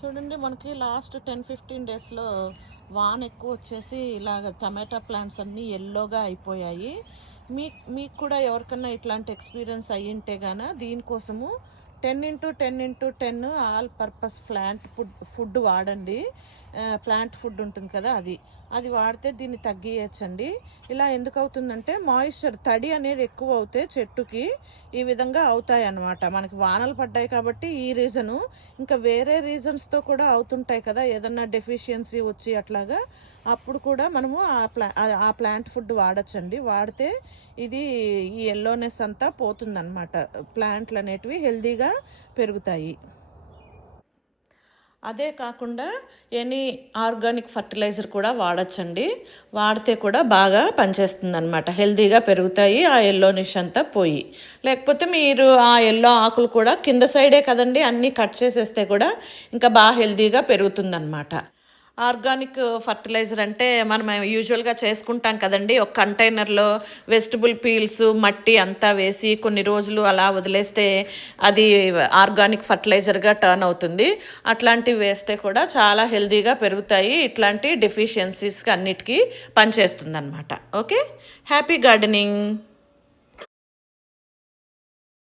చూడండి, మనకి లాస్ట్ 10-15 డేస్లో వాన ఎక్కువ వచ్చేసి ఇలాగ టమాటా ప్లాంట్స్ అన్నీ ఎల్లోగా అయిపోయాయి. మీకు కూడా ఎవరికన్నా ఇట్లాంటి ఎక్స్పీరియన్స్ అయ్యింటే గాన దీనికోసము 10x10x10 ఆల్ పర్పస్ ఫుడ్ వాడండి. ప్లాంట్ ఫుడ్ ఉంటుంది కదా, అది వాడితే దీన్ని తగ్గియచ్చండి. ఇలా ఎందుకు అవుతుందంటే మాయిశ్చర్, తడి అనేది ఎక్కువ అవుతే చెట్టుకి ఈ విధంగా అవుతాయి అన్నమాట. మనకి వానలు పడ్డాయి కాబట్టి ఈ రీజను. ఇంకా వేరే రీజన్స్తో కూడా అవుతుంటాయి కదా, ఏదన్నా డెఫిషియన్సీ వచ్చి అట్లాగా, అప్పుడు కూడా మనము ఆ ప్లాంట్ ఫుడ్ వాడచ్చండి. వాడితే ఇది ఈ ఎల్లోనెస్ అంతా పోతుందన్నమాట. ప్లాంట్లు అనేటివి హెల్దీగా పెరుగుతాయి. అదే కాకుండా ఎనీ ఆర్గానిక్ ఫర్టిలైజర్ కూడా వాడచ్చండి. వాడితే కూడా బాగా పనిచేస్తుంది అనమాట. హెల్దీగా పెరుగుతాయి, ఆ ఎల్లోనిష్ అంతా పోయి. లేకపోతే మీరు ఆ ఎల్లో ఆకులు కూడా కింద సైడే కదండి అన్నీ కట్ చేసేస్తే కూడా ఇంకా బాగా హెల్దీగా పెరుగుతుందన్నమాట. ఆర్గానిక్ ఫర్టిలైజర్ అంటే మనం యూజువల్గా చేసుకుంటాం కదండి, ఒక కంటైనర్లో వెజిటబుల్ పీల్స్ మట్టి అంతా వేసి కొన్ని రోజులు అలా వదిలేస్తే అది ఆర్గానిక్ ఫర్టిలైజర్గా టర్న్ అవుతుంది. అట్లాంటివి వేస్తే కూడా చాలా హెల్దీగా పెరుగుతాయి. ఇట్లాంటి డెఫిషియన్సీస్కి అన్నిటికీ పనిచేస్తుంది అనమాట. Okay, happy gardening.